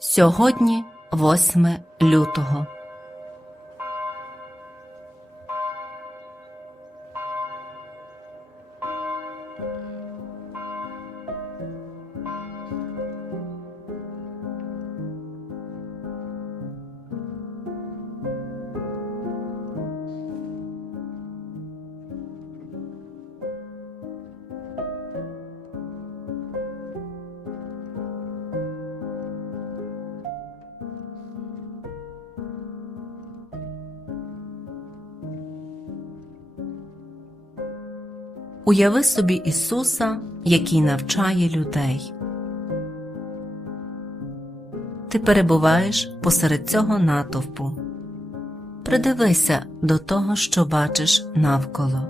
Сьогодні 8 лютого. Уяви собі Ісуса, який навчає людей. Ти перебуваєш посеред цього натовпу. Придивися до того, що бачиш навколо.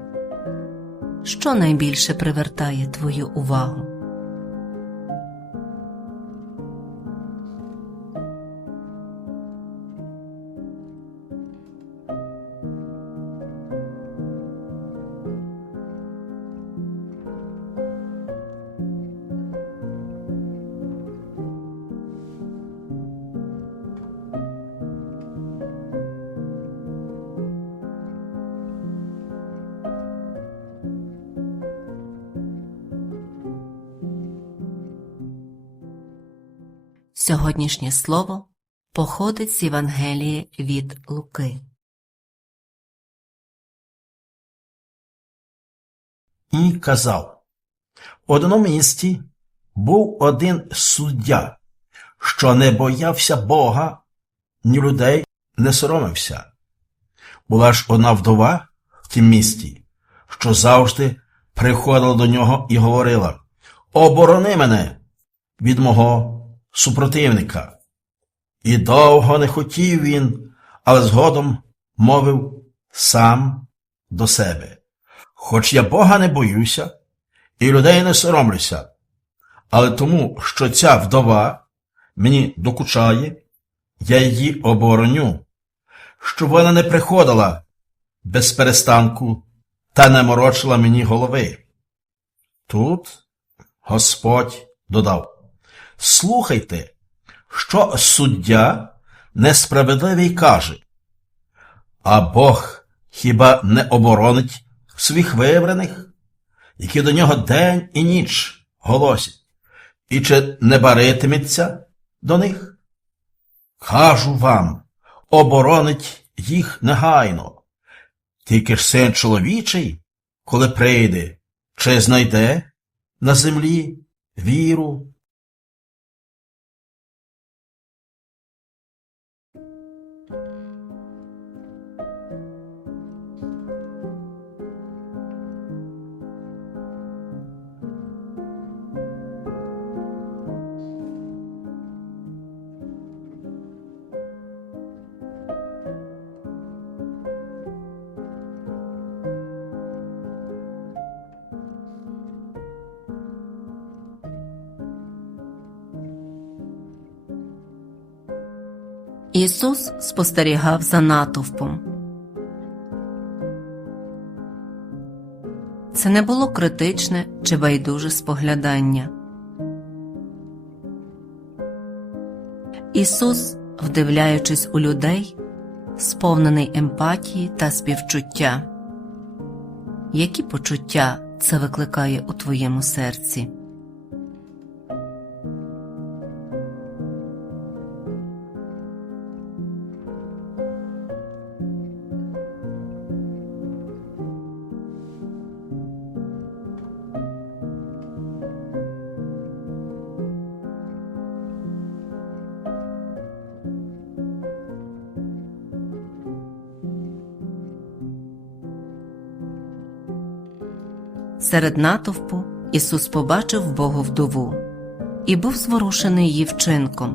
Що найбільше привертає твою увагу? Сьогоднішнє слово походить з Євангелія від Луки. і казав В одному місті був один суддя, що не боявся Бога, ні людей не соромився. Була ж одна вдова в тім місті, що завжди приходила до нього і говорила Оборони мене від мого супротивника. І довго не хотів він, але згодом мовив сам до себе. Хоч я Бога не боюся, і людей не соромлюся, але тому, що ця вдова мені докучає, я її обороню, щоб вона не приходила без перестанку та не морочила мені голови. Тут Господь додав Слухайте, що суддя несправедливий каже, а Бог хіба не оборонить своїх вибраних, які до нього день і ніч голосять, і чи не баритиметься до них? Кажу вам, оборонить їх негайно. Тільки ж син чоловічий, коли прийде, чи знайде на землі віру? Ісус спостерігав за натовпом. Це не було критичне чи байдуже споглядання. Ісус, вдивляючись у людей, сповнений емпатії та співчуття. Які почуття це викликає у твоєму серці? Серед натовпу Ісус побачив Богу вдову і був зворушений її вчинком.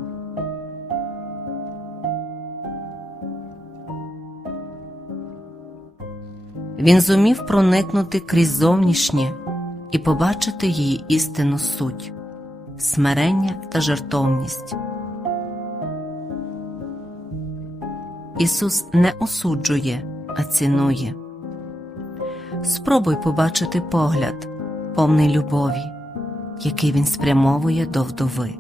Він зумів проникнути крізь зовнішнє і побачити її істинну суть, смирення та жертовність. Ісус не осуджує, а цінує спробуй побачити погляд, повний любові, який він спрямовує до вдови.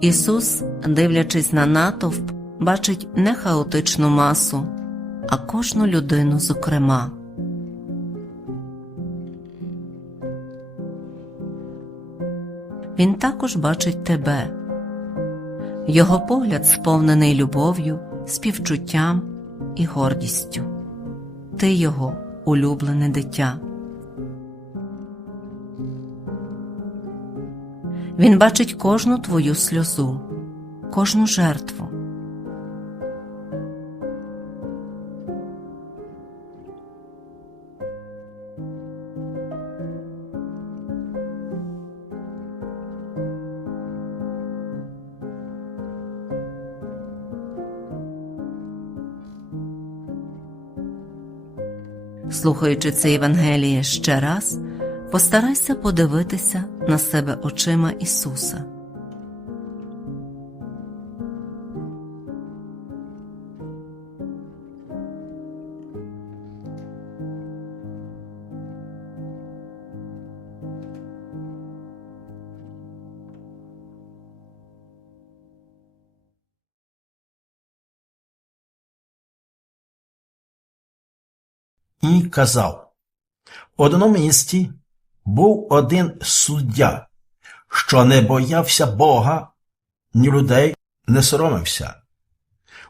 Ісус, дивлячись на натовп, бачить не хаотичну масу, а кожну людину зокрема. Він також бачить тебе. Його погляд сповнений любов'ю, співчуттям і гордістю. Ти його улюблене дитя. Він бачить кожну твою сльозу, кожну жертву. Слухаючи це Євангеліє ще раз, постарайся подивитися на себе очима Ісуса. І казав. В одному місті був один суддя, що не боявся Бога, ні людей не соромився.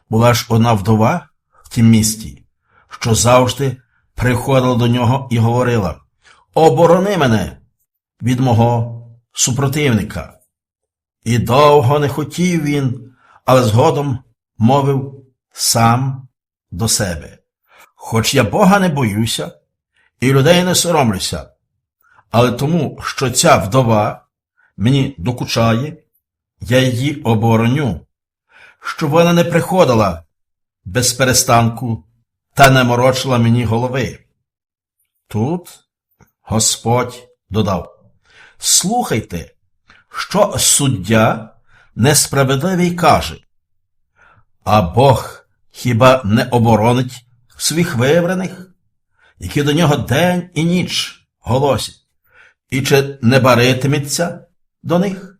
Була ж одна вдова в тім місті, що завжди приходила до нього і говорила Оборони мене від мого супротивника. І довго не хотів він, але згодом мовив сам до себе. Хоч я Бога не боюся і людей не соромлюся, але тому, що ця вдова мені докучає, я її обороню, щоб вона не приходила без перестанку та не морочила мені голови. Тут Господь додав Слухайте, що суддя несправедливий каже, а Бог хіба не оборонить своїх вибраних, які до нього день і ніч голосять, і чи не баритиметься до них?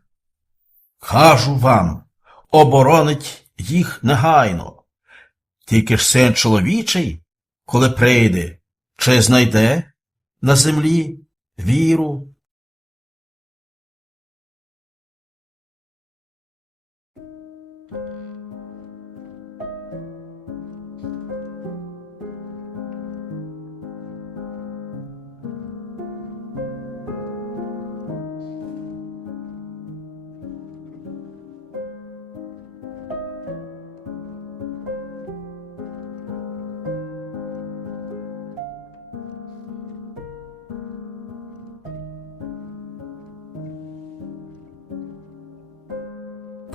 Кажу вам, оборонить їх негайно. Тільки ж син чоловічий, коли прийде, чи знайде на землі віру?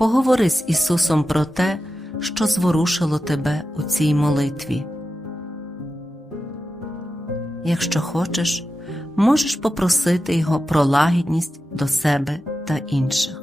Поговори з Ісусом про те, що зворушило тебе у цій молитві. Якщо хочеш, можеш попросити Його про лагідність до себе та інших.